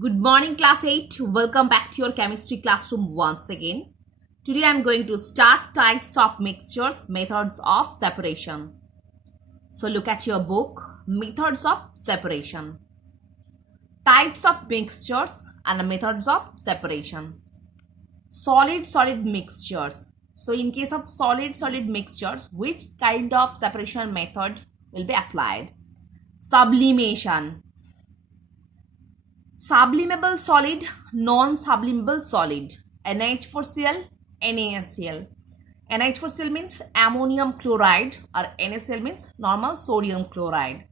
Good morning, class 8. Welcome back to your chemistry classroom once again. Today I am going to start types of mixtures, methods of separation. So look at your book, methods of separation. Types of mixtures and methods of separation. Solid mixtures. So in case of solid mixtures, which kind of separation method will be applied? Sublimation. Sublimable solid, non-sublimable solid. NH4Cl, NaCl. NH4Cl means ammonium chloride or NaCl means normal sodium chloride.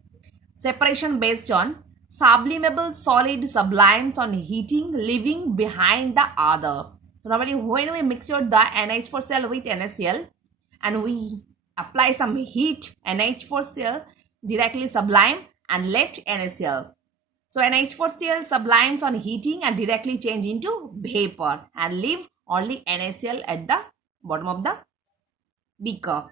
Separation based on sublimable solid sublimes on heating, leaving behind the other. So normally when we mix the NH4Cl with NaCl and we apply some heat, NH4Cl directly sublime and left NaCl. So NH4Cl sublimes on heating and directly change into vapor and leave only NaCl at the bottom of the beaker.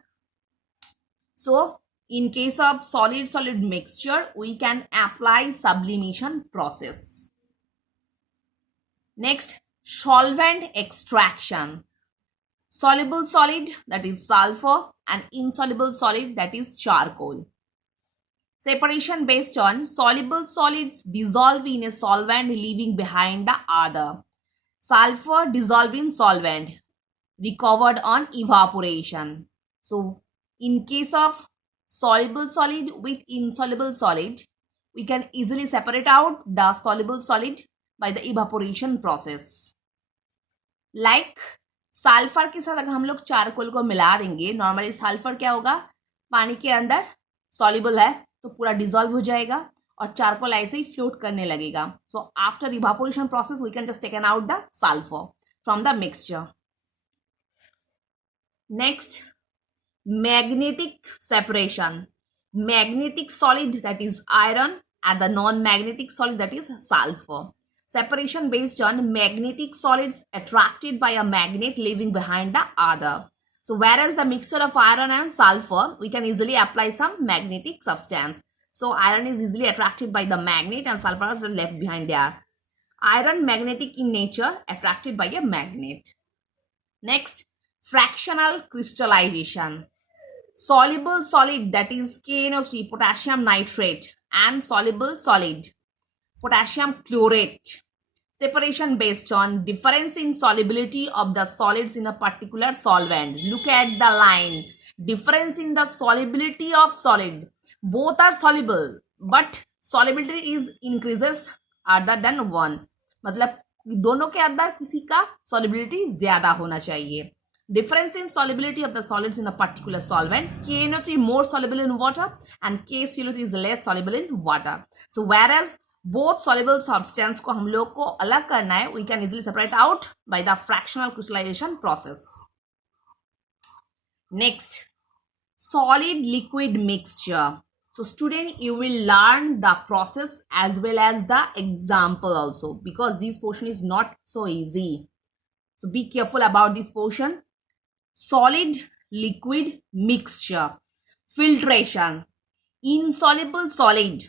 So in case of solid mixture, we can apply sublimation process. Next, solvent extraction. Soluble solid, that is sulfur, and insoluble solid, that is charcoal. Separation based on soluble solids dissolve in a solvent leaving behind the other. Sulfur dissolve in solvent recovered on evaporation. So in case of soluble solid with insoluble solid, we can easily separate out the soluble solid by the evaporation process. Like sulphur के साथ अगर हम लोग charcoal को मिला देंगे, normally sulphur क्या होगा, पानी के अंदर सॉल्युबल है तो पूरा डिसॉल्व हो जाएगा और चारकोल ऐसे ही फ्लोट करने लगेगा. So after evaporation process we can just taken out the sulphur from the mixture. Next, magnetic separation. Magnetic solid, that is iron, and the non-magnetic solid, that is sulfur. Separation based on magnetic solids attracted by a magnet leaving behind the other. So whereas the mixture of iron and sulfur, we can easily apply some magnetic substance. So iron is easily attracted by the magnet and sulfur is left behind there. Iron magnetic in nature, attracted by a magnet. Next, fractional crystallization. Soluble solid, that is KNO3, potassium nitrate, and soluble solid, potassium chlorate. Separation based on difference in solubility of the solids in a particular solvent. Look at the line. Difference in the solubility of solid. Both are soluble, but solubility is increases other than one. मतलब दोनों के अंदर किसी का solubility ज्यादा होना चाहिए. Difference in solubility of the solids in a particular solvent. KNO3 more soluble in water and KCl3 is less soluble in water. So whereas both soluble substance को हम लोग को अलग करना है, we can easily separate out by the fractional crystallization process. Next, solid liquid mixture. So student, you will learn the process as well as the example also, because this portion is not so easy. So be careful about this portion. Solid liquid mixture. Filtration. Insoluble solid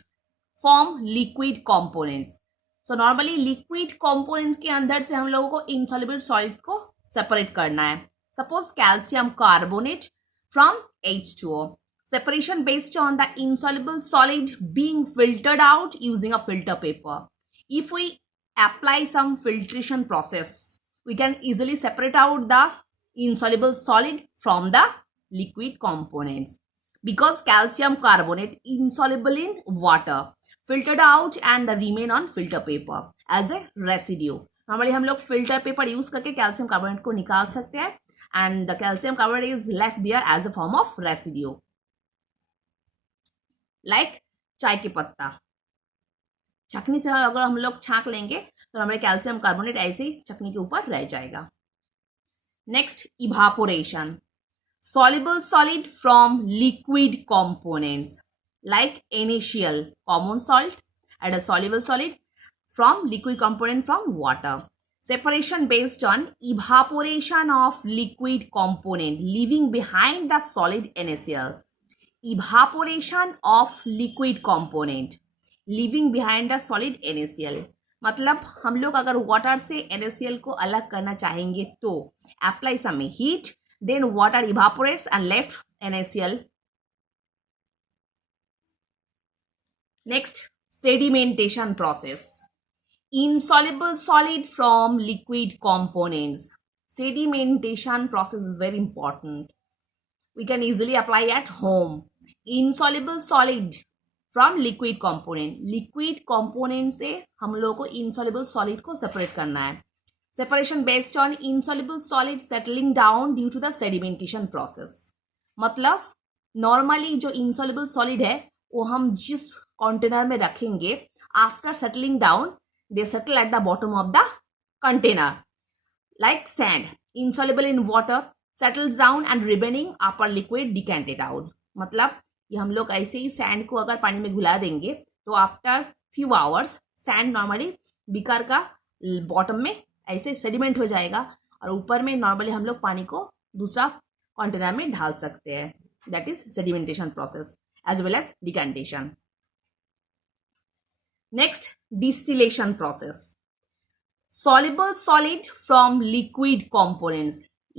form liquid components. So normally liquid component के अंदर से हम लोगों को insoluble solid को separate करना है. Suppose calcium carbonate from H2O. Separation based on the insoluble solid being filtered out using a filter paper. If we apply some filtration process, we can easily separate out the insoluble solid from the liquid components. Because calcium carbonate insoluble in water, filtered out and the remain on filter paper as a residue. Normally हम लोग filter paper use करके calcium carbonate को निकाल सकते हैं and the calcium carbonate is left there as a form of residue. Like चाय के पत्ता, छकनी से अगर हम लोग छाक लेंगे तो हमारे कैल्शियम कार्बोनेट ऐसे ही चकनी के ऊपर रह जाएगा. Next, evaporation. Soluble solid from liquid components like NaCl, common salt, and a soluble solid from liquid component from water. Separation based on evaporation of liquid component leaving behind the solid NaCl. Evaporation of liquid component leaving behind the solid NaCl. मतलब हम लोग अगर water से NaCl को अलग करना चाहेंगे तो apply some heat, then water evaporates and left NaCl. Next, sedimentation process. Insoluble solid from liquid components. Sedimentation process is very important. We can easily apply at home. Insoluble solid from liquid component. Liquid component से हम लोग को insoluble solid को separate करना है. Separation based on insoluble solid settling down due to the sedimentation process. मतलब normally जो insoluble solid है वो हम जिस container में रखेंगे, after settling down they settle at the bottom of the container like sand, insoluble in water, settles down and remaining upper liquid decanted out. मतलब ये हम लोग ऐसे ही सैंड को अगर पानी में घुला देंगे तो after few hours sand normally beaker का बॉटम में ऐसे सेडिमेंट हो जाएगा और ऊपर में नॉर्मली हम लोग पानी को दूसरा कंटेनर में ढाल सकते हैं. That is sedimentation process as well as decantation. Next, distillation process. Soluble solid from liquid components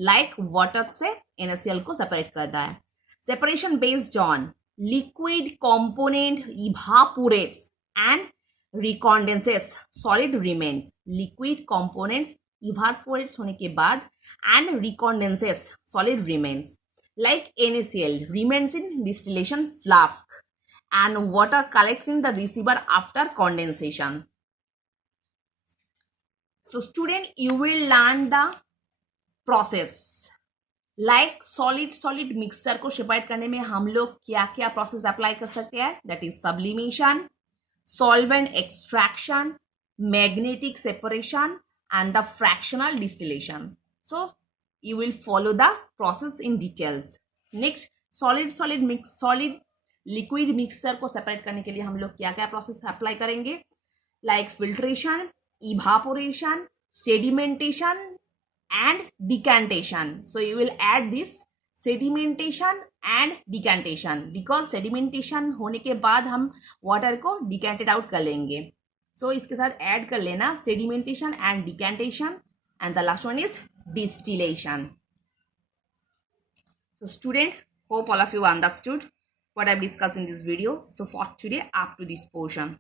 like water से NaCl को separate करना है. Separation based on liquid component evaporates and recondenses, solid remains. Liquid components evaporates होने के बाद and recondenses, solid remains. Like NaCl remains in distillation flask and water collects in the receiver after condensation. So student, you will learn the process. Like solid mixture को separate करने में हम लोग क्या क्या प्रोसेस अप्लाई कर सकते हैं. That is sublimation, solvent extraction, magnetic separation and the fractional distillation. So you will follow the process in details. Next, solid liquid mixture को सेपरेट करने के लिए हम लोग क्या क्या प्रोसेस अप्लाई करेंगे. Like filtration, evaporation, sedimentation and decantation. So you will add this sedimentation and decantation because sedimentation होने के बाद हम water को decanted out कर लेंगे. So इसके साथ add कर लेना sedimentation and decantation, and the last one is distillation. So student, hope all of you understood what I've discussed in this video. So for today, up to this portion.